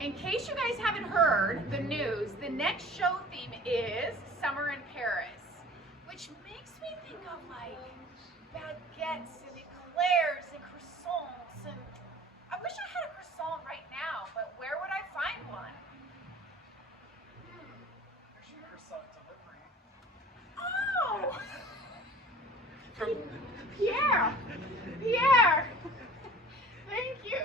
In case you guys haven't heard the news, the next show theme is Summer in Paris, which makes me think of like baguettes and eclairs and croissants, and I wish I had a croissant right now, but where would I find one? There's your croissant delivery. Oh! From Pierre! Pierre! Thank you!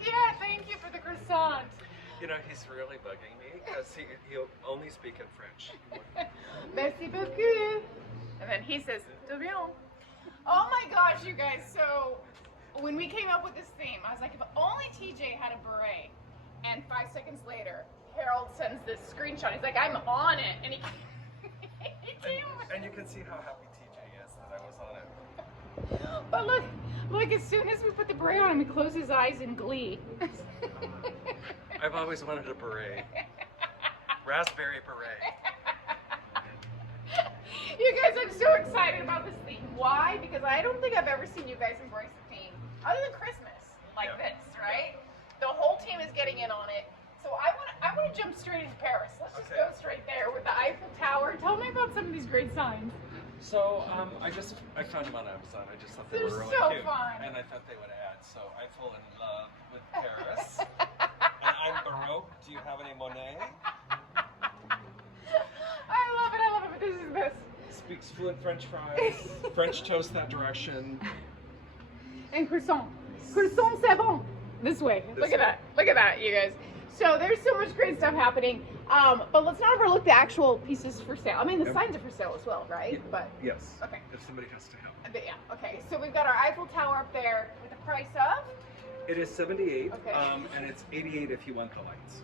Pierre, thank you for the croissant! You know, he's really bugging me because he'll only speak in French. Merci beaucoup! And then he says, de rien. Oh my gosh, you guys, so when we came up with this theme, I was like, if only TJ had a beret. And 5 seconds later, Harold sends this screenshot. He's like, I'm on it. And he came with And you can see how happy TJ is that I was on it. But look, as soon as we put the beret on him, he closed his eyes in glee. I've always wanted a beret. Raspberry beret. You guys, I'm so excited about this theme. Why? Because I don't think I've ever seen you guys embrace a theme other than Christmas like this, right? The whole team is getting in on it. So I want to jump straight into Paris. Let's just go straight there with the Eiffel Tower. Tell me about some of these great signs. So I found them on Amazon. I just thought they They're were really so cute, fun. and I thought they would add. So I fall in love with Paris. And I'm Baroque. Do you have any Monet? I love it. But this is this. Speaks fluent French fries. French toast that direction. And croissant. Croissant c'est bon. This way. Look at that. Look at that, you guys. So there's so much great stuff happening. But let's not overlook the actual pieces for sale. I mean, the signs are for sale as well, right? Yeah. But Yes. okay. If somebody has to help. But yeah. Okay. So we've got our Eiffel Tower up there with the price of. It is 78, Okay. and it's 88 if you want the lights.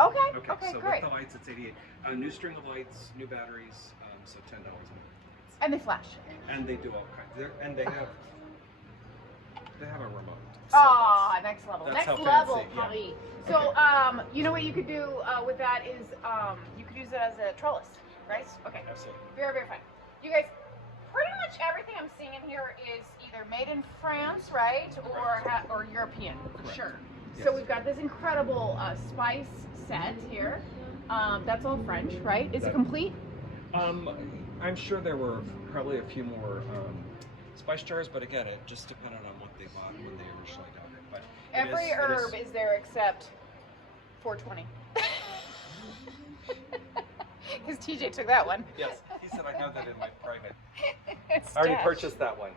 Okay. Okay, Okay. so Great. with the lights, it's 88. New string of lights, new batteries, so $10 a month. And they flash. And they do all kinds. And they have a remote. So Ah, next level. that's Next how level, fancy, yeah. Paris. So, you know what you could do with that is you could use it as a trellis, right? Okay. Absolutely. Very, very fun. You guys, pretty much everything I'm seeing in here is either made in France, right, or European, for Correct. sure. Yes. So we've got this incredible spice set here. That's all French, right? Is it That- complete? I'm sure there were probably a few more spice jars, but again, it just depended on what they bought when they originally got it. But Every herb is there except 420. Because TJ took that one. Yes, he said I have that in my private. It's I already stashed. purchased that one.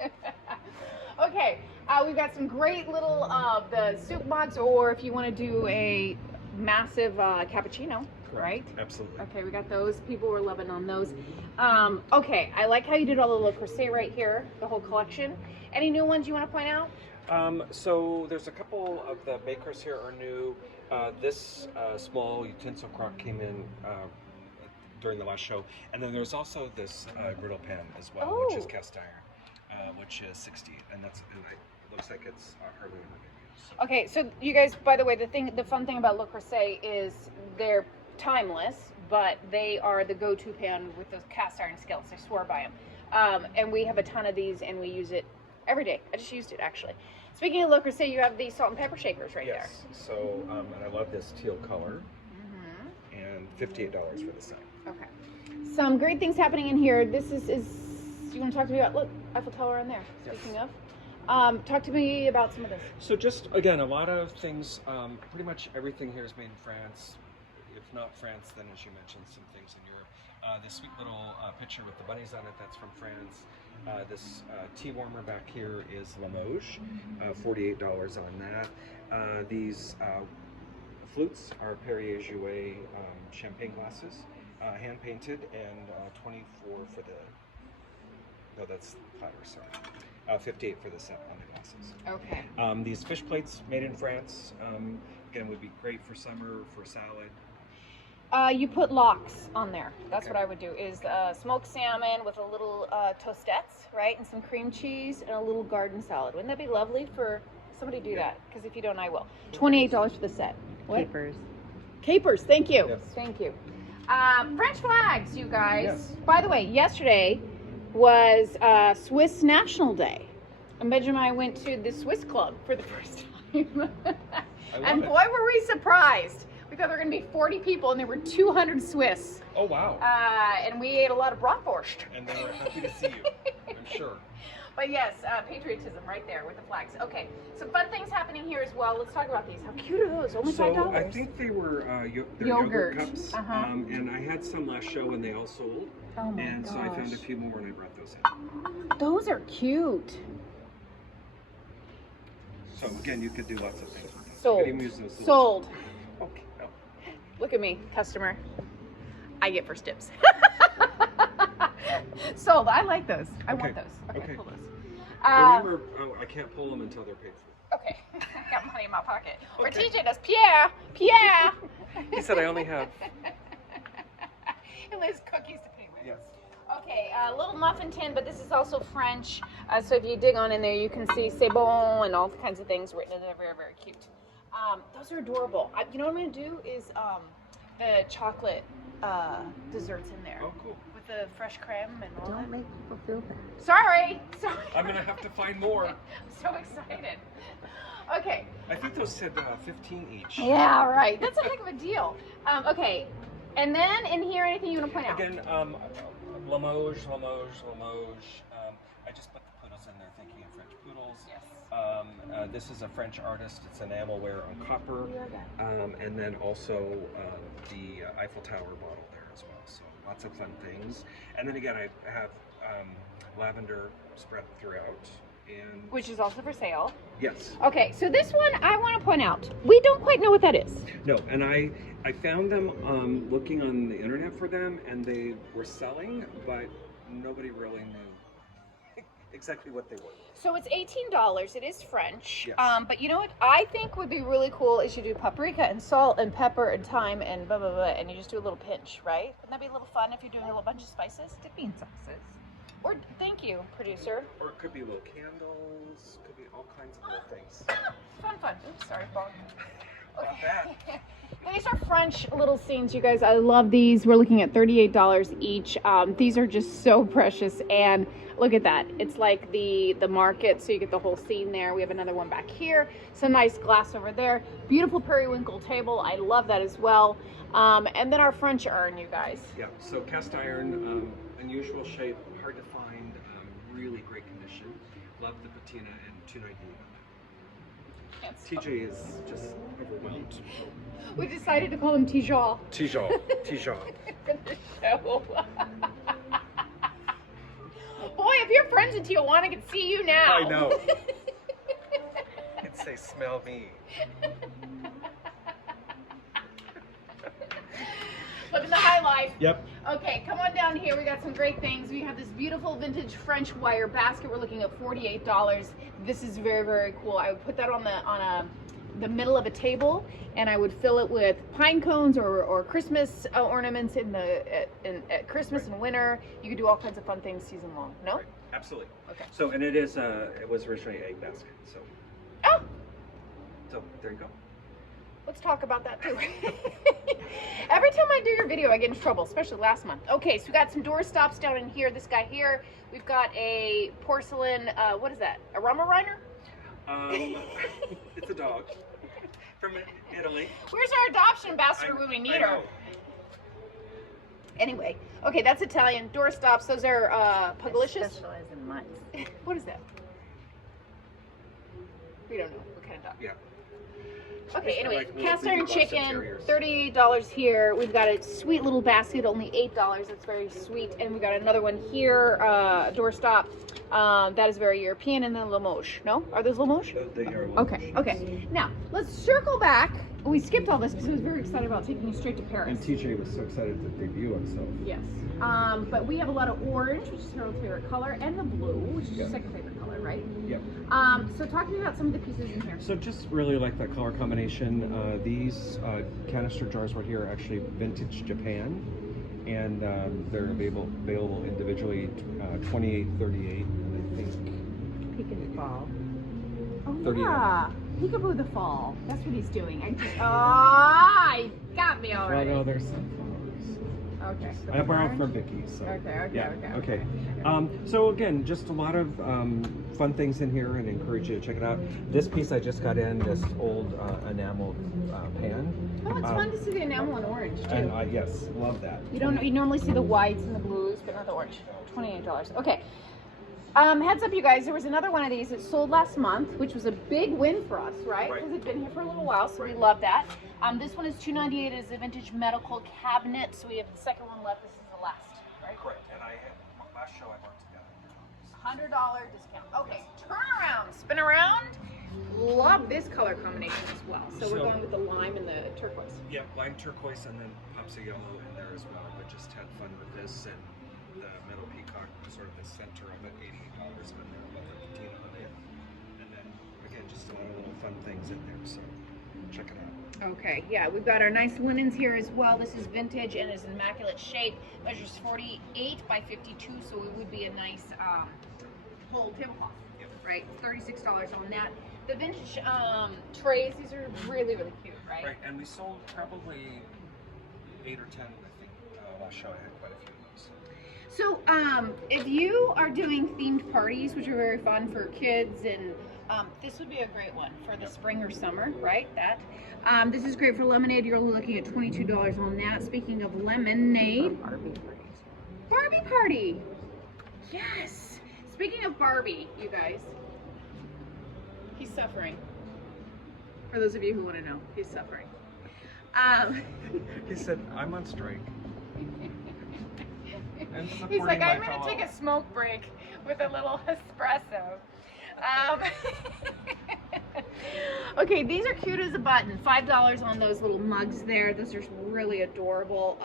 Okay, we've got some great little the soup mugs, or if you want to do a massive cappuccino, right? Absolutely. Okay, we got those. People were loving on those. Okay, I like how you did all the Le Creuset right here, the whole collection. Any new ones you want to point out? So there's a couple of the makers here are new. This small utensil crock came in during the last show, and then there's also this griddle pan as well, which is cast iron, which is 60, and it looks like it's hardly ever been used. So. Okay, so you guys, by the way, the fun thing about Le Creuset is they're timeless, but they are the go-to pan with those cast iron skillets. I swear by them. And we have a ton of these, and we use it every day. I just used it, actually. Speaking of Le Creuset, you have the salt and pepper shakers right there. Yes. So, and I love this teal color, and $58 for the set. Okay. Some great things happening in here. This is you want to talk to me about, look, Eiffel Tower on there, speaking of. Talk to me about some of this. So just, again, a lot of things, pretty much everything here is made in France. If not France, then as you mentioned, some things in Europe. This sweet little picture with the bunnies on it, that's from France. This tea warmer back here is Limoges, $48 on that. These flutes are Perrier Jouet champagne glasses, hand painted, and 24 for the, no, that's platter, sorry. 58 for the set on the glasses. Okay. These fish plates made in France, again, would be great for summer, for salad. You put lox on there. That's what I would do, is smoked salmon with a little tostettes, right? And some cream cheese and a little garden salad. Wouldn't that be lovely for somebody to do that? Because if you don't, I will. $28 for the set. What? Capers. Capers, thank you. Yes. Thank you. French flags, you guys. Yes. By the way, yesterday was Swiss National Day. And Benjamin and I went to the Swiss Club for the first time. And it. boy, were we surprised. We thought there were going to be 40 people, and there were 200 Swiss. Oh, wow. And we ate a lot of bratwurst. And they were happy to see you, I'm sure. But yes, patriotism right there with the flags. Okay, some fun things happening here as well. Let's talk about these. How cute are those? Only $5. So I think they were they're yogurt cups. Uh-huh. And I had some last show and they all sold. Oh my And gosh. so I found a few more and I brought those in. Those are cute. So again, you could do lots of things with those. Sold. You could even use those little- Sold. Okay. Oh. Look at me, customer. I get first dibs. Sold. I like those. I want those. Okay, pull those. Remember, I can't pull them until they're paid for. Okay. I got money in my pocket. Or Okay. TJ does. Pierre. Pierre. He said I only have. And there's cookies to pay with. Yes. Okay, a little muffin tin, but this is also French. So if you dig on in there, you can see c'est bon and all kinds of things written in there. Very, very cute. Those are adorable. You know what I'm going to do is the chocolate desserts in there. Oh, cool. With the fresh creme and all that. Don't make people feel bad. Sorry. I'm gonna have to find more. I'm so excited. Okay. I think those said 15 each. Yeah, right. That's a heck of a deal. Okay. And then in here, anything you want to point out? Again, Limoges. I just put the poodles in there thinking of French poodles. Yes. This is a French artist. It's enamelware on copper. And then also the Eiffel Tower bottle there as well. So lots of fun things. And then again, I have lavender spread throughout. And Which is also for sale. yes. Okay, so this one I want to point out. We don't quite know what that is. No, and I found them looking on the internet for them, and they were selling, but nobody really knew exactly what they were. So it's $18. It is French. Yes. But you know what I think would be really cool is you do paprika and salt and pepper and thyme and blah, blah, blah, and you just do a little pinch, right? Wouldn't that be a little fun if you're doing a little bunch of spices? Dip bean sauces. Or, thank you, producer. Or it could be little candles, could be all kinds of little things. Fun. Oops, sorry, Bob. About that. These are French little scenes, you guys. I love these. We're looking at $38 each. These are just so precious, and look at that. It's like the market, so you get the whole scene there. We have another one back here. Some nice glass over there. Beautiful periwinkle table. I love that as well. And then our French urn, you guys. Yeah, so cast iron, unusual shape, hard to find, really great condition. Love the patina and $2.98. TJ is just overwhelmed. We decided to call him Tijon. Tijon. For the show. Boy, if your friends in Tijuana could see you now. I know. I'd say, smell me. Living the high life. Yep. Okay, come on down here. We got some great things. We have this beautiful vintage French wire basket. We're looking at $48. This is very, very cool. I would put that on the middle of a table, and I would fill it with pine cones or Christmas ornaments at Christmas and winter. You could do all kinds of fun things season long. No? Right. Absolutely. Okay. So, and it is it was originally an egg basket. So, Oh, so there you go. let's talk about that too. Every time I do your video, I get in trouble, especially last month. Okay, so we got some door stops down in here. This guy here. We've got a porcelain, what is that? A Weimaraner? It's a dog from Italy. Where's our adoption ambassador when we need her? Anyway, okay, that's Italian. Door stops. Those are Puglicious. Specialize in mice. What is that? We don't know. What kind of dog? Yeah. Okay, anyway, Like little cast iron Boston chicken, Terriers. $38 here. We've got a sweet little basket, only $8. That's very sweet. And we got another one here, doorstop. That is very European. And then Limoges. No? Are those Limoges? They are Okay. Now, let's circle back. We skipped all this because I was very excited about taking you straight to Paris. And TJ was so excited to debut himself. Yes. But we have a lot of orange, which is Harold's favorite color, and the blue, which is your Yep. second favorite color, right? Yep. So talk to me about some of the pieces in here. So just really like that color combination. These canister jars right here are actually vintage Japan, and they're available individually, 28, 38, and I think Peek in the fall. Oh 30. yeah, Peekaboo the Fall. That's what he's doing. He got me already. there's sunflowers. Okay. So I borrowed orange. from Vicky. So. Okay. Yeah. Okay. So again, just a lot of fun things in here, and encourage you to check it out. This piece I just got in, this old enamel pan. Oh, it's fun to see the enamel in orange too. And yes, love that. You normally see the whites and the blues, but not the orange. $28. Okay. Heads up, you guys. There was another one of these that sold last month, which was a big win for us, right? Because it'd been here for a little while, so we love that. This one is $2.98. It's a vintage medical cabinet. So we have the second one left. This is the last, right? Correct. And last show I marked together. $100 discount. Okay, turn around, spin around. Love this color combination as well. So we're going with the lime and the turquoise. Yeah, lime turquoise and then pops of yellow in there as well. But just had fun with this and the metal peacock, sort of the center of it, $88 on there, about 15 on it. And then again, just a lot of little fun things in there. So check it out. Okay, yeah, we've got our nice linens here as well. This is vintage and is in immaculate shape. Measures 48 by 52, so it would be a nice whole tablecloth. Right, $36 on that. The vintage trays, these are really, really cute, right? Right, and we sold probably 8 or 10, I think. Last show I had quite a few of those. So, if you are doing themed parties, which are very fun for kids, and this would be a great one for the spring or summer, right? This is great for lemonade. You're looking at $22 on that. Speaking of lemonade, Barbie party. Yes. Speaking of Barbie, you guys, he's suffering. For those of you who want to know, he's suffering. He said, I'm on strike. He's like, I'm going to take a smoke break with a little espresso. Okay, these are cute as a button. $5 on those little mugs there. Those are really adorable.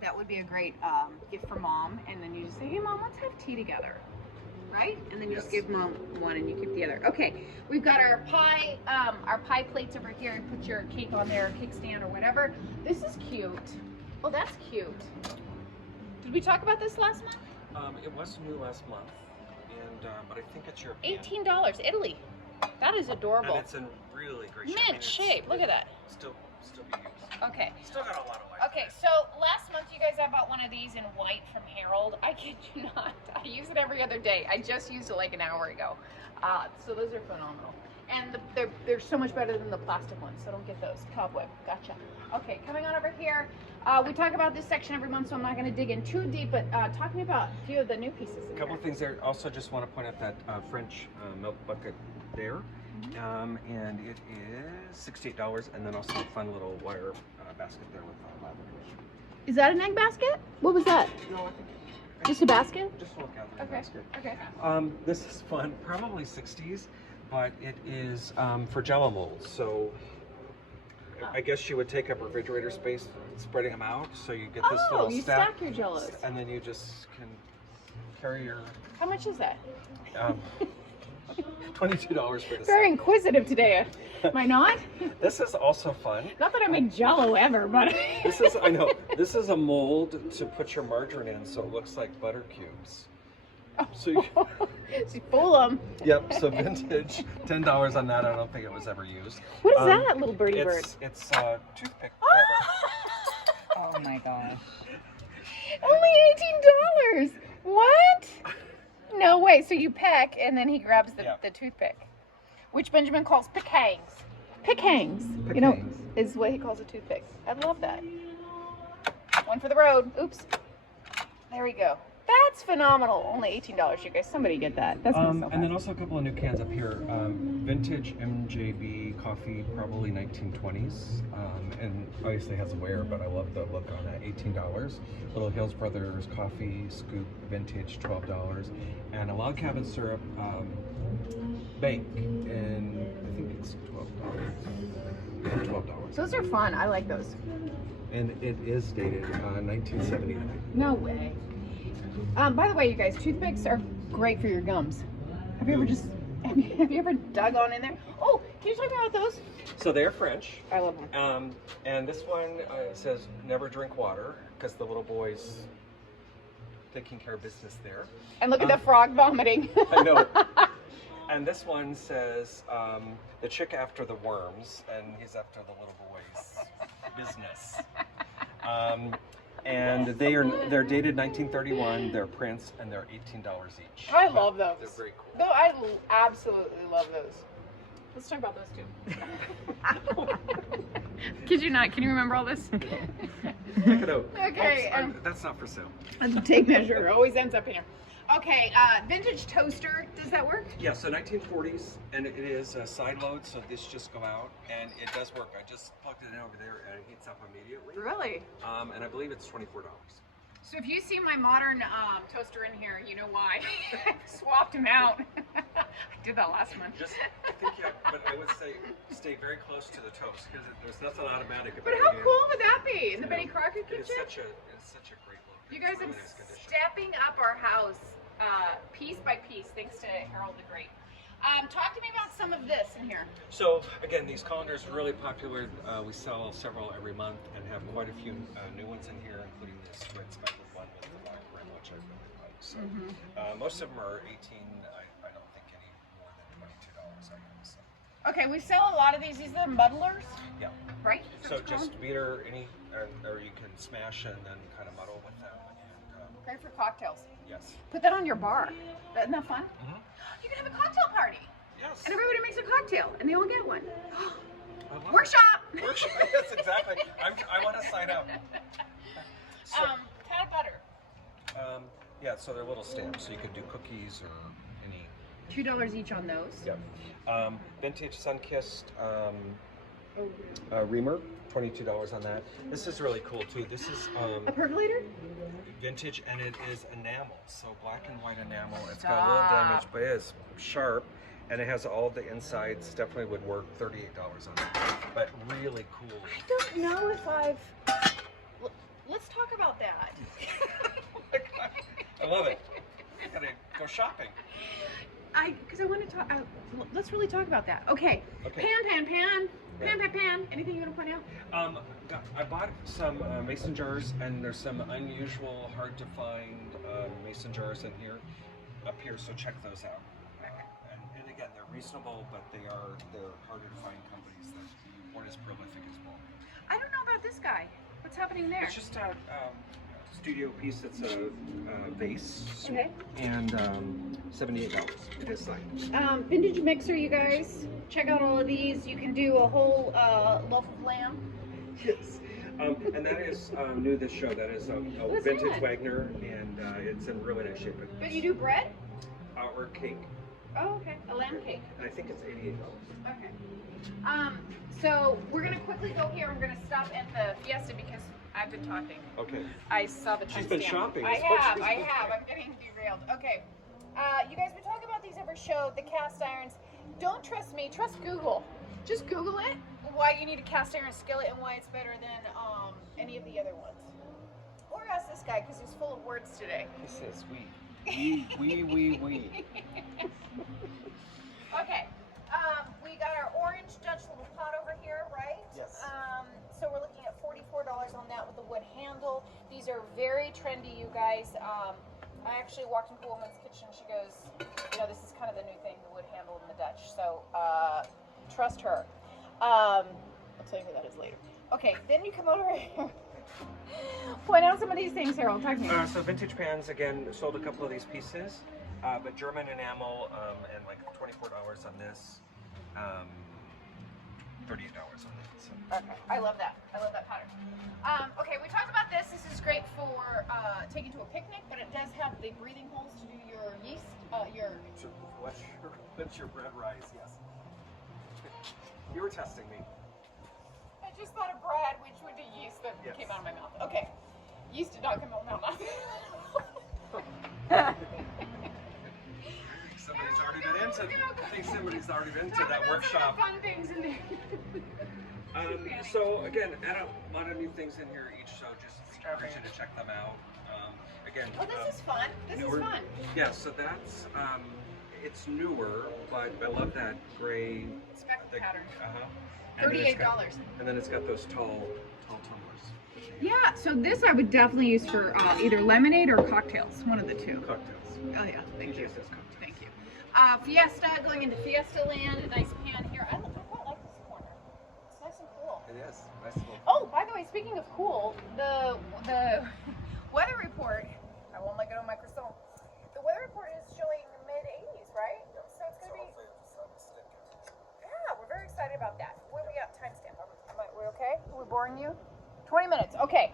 That would be a great gift for mom. And then you just say, hey mom, let's have tea together. Right? And then you just give mom one and you keep the other. Okay, we've got our pie plates over here. Put your cake on there, kickstand or whatever. This is cute. Oh, that's cute. Did we talk about this last month? It was new last month, and but I think it's European. $18, Italy. That is adorable. And it's in really great shape. Mint shape. Look at that. Still be used. Okay. Still got a lot of life. Okay, so last month you guys, I bought one of these in white from Harold. I kid you not. I use it every other day. I just used it like an hour ago. So those are phenomenal. And they're so much better than the plastic ones, so don't get those. Cobweb. Gotcha. Okay, coming on over here. We talk about this section every month, so I'm not going to dig in too deep, but talking about a few of the new pieces. A couple of things there. Also, just want to point out that French milk bucket there. And it is $68, and then also a fun little wire basket there with lavender. Is that an egg basket? What was that? No, I think Just a basket? just a little gathering basket. Okay. This is fun, probably 60s, but it is for Jello molds. So I guess you would take up refrigerator space, spreading them out, so you get this little you stack your Jellos. and then you just can carry your How much is that? $22 for this. Very inquisitive today. Am I not? This is also fun. Not that I make Jello ever, but I know. This is a mold to put your margarine in, so it looks like butter cubes. So you, so fool them. yep. So vintage, $10 on that. I don't think it was ever used. What is that little birdie bird? It's toothpick. Oh my gosh. Only $18. What? No way. So you peck, and then he grabs the toothpick, which Benjamin calls pickangs. Pickangs. You know, is what he calls a toothpick. I love that. One for the road. Oops. There we go. That's phenomenal. Only $18, you guys. Somebody get that. That's And then also a couple of new cans up here. Vintage MJB coffee, probably 1920s. And obviously has a wear, but I love the look on that. $18. Little Hills Brothers coffee scoop, vintage, $12. And a log cabin syrup bank, and I think it's $12. Those are fun. I like those. And it is dated 1979. No way. By the way, you guys, toothpicks are great for your gums. Have you ever dug on in there? Oh, can you talk about those? So they're French. I love them. And this one says never drink water, because the little boy's taking care of business there. And look at the frog vomiting. I know. And this one says the chick after the worms, and he's after the little boy's business. And they're dated 1931. They're prints, and they're $18 each. I love those. They're very cool. No, absolutely love those. Let's talk about those too. Kid you not? Can you remember all this? Check it out. Okay, Oops, that's not for sale. The tape measure always ends up in here. Okay, vintage toaster. Does that work? Yeah, so 1940s, and it is a side load, so this just go out, and it does work. I just plugged it in over there, and it heats up immediately. Really? And I believe it's $24. So if you see my modern toaster in here, you know why. I swapped him out. I did that last month. I think but I would say stay very close to the toast because there's nothing automatic about But it. how cool would that be in the Betty Crocker It's kitchen? such a great look. You guys It's are really nice condition. stepping up our house piece by piece, thanks to Harold the Great. Talk to me about some of this in here. So again, these colanders are really popular. We sell several every month and have quite a few new ones in here, including this red speckled one with the black rim, which I really like. So most of them are 18. I don't think any more than $22. I guess. So. Okay, we sell a lot of these. These are the muddlers, Yeah. right? So just beater or you can smash and then kind of muddle with them. And, Great for cocktails. yes. Put that on your bar. Isn't that fun? Mhm. You can have a cocktail party, Yes. and everybody makes a cocktail, and they all get one. I love it. Workshop. Workshop. Yes, exactly. I want to sign up. So, Tad butter. yeah, so they're little stamps, so you can do cookies or any. $2 each on those. Yep. Vintage Sunkissed Reamer, $22 on that. This is really cool too. This is A percolator? vintage, and it is enamel, so black and white enamel. It's got a little damage, but it is sharp, and it has all the insides. Definitely would work. $38 on it, but really cool. I don't know if I've. Let's talk about that. I love it. Gotta go shopping. Because I want to talk. Let's really talk about that. Okay. Okay. Pan. Anything you want to point out? I bought some mason jars, and there's some unusual, hard to find mason jars in here, up here. So check those out. And again, they're reasonable, but they're harder to find companies that weren't as prolific as Ball. I don't know about this guy. What's happening there? It's just a studio piece. It's a vase, Okay. and $78. It is signed. Vintage mixer, you guys. Check out all of these. You can do a whole loaf of lamb. Yes. And that is new this show. That is a What's vintage that? Wagner, and it's in really nice shape. But you do bread? Or cake, Oh, okay. A lamb cake. and I think it's $88. Okay. So we're gonna quickly go here. I'm gonna stop at the Fiesta because I've been talking. Okay. I saw the timestamp. She's been shopping. I That's what have. she's I been have. doing. I'm getting derailed. Okay. You guys been talking about these every show, the cast irons. Don't trust me. Trust Google. Just Google it. Why you need a cast iron skillet and why it's better than any of the other ones. Or ask this guy because he's full of words today. He says we. Okay. We got our orange Dutch little pot over here, right? Yes. So we're looking at $44 on that with the wood handle. These are very trendy, you guys. I actually walked into a woman's kitchen. She goes, you know, this is kind of the new thing, the wood handle and the Dutch. So trust her. I'll tell you who that is later. Okay, then you come over here. Point out some of these things, Harold. Talk to me. So vintage pans, again, sold a couple of these pieces, but German enamel, and like $24 on this, $38 on that. So. Okay, I love that. I love that pattern. Okay, we talked about this. This is great for taking to a picnic, but it does have the breathing holes to do your yeast, So let your bread rise, yes. You were testing me. I just thought of Brad, which would be yeast that Yes. came out of my mouth. Okay, yeast did not come out of my mouth. Somebody's already been into. I think somebody's already been to that Some workshop. fun things in there. So again, add a lot of new things in here each show. Just encourage you to check them out. Again. Oh, this is fun. This newer- is fun. Yeah, so that's it's newer, but I love that gray. Speckled pattern. $38. $38. And then it's got those tall tumblers. Yeah, so this I would definitely use for either lemonade or cocktails. One of the two. Cocktails. Oh yeah, thank you. TJ says cocktails. Thank you. Fiesta, going into Fiesta land, a nice pan here. I quite like this corner. It's nice and cool. It It is. Nice little. Oh, by the way, speaking of cool, the weather report. I won't let go of my crystal. The weather report is showing mid-80s, right? So it's gonna be. Yeah, we're very excited about that. What do we got? Timestamp. We're okay? We're boring you? 20 minutes. Okay.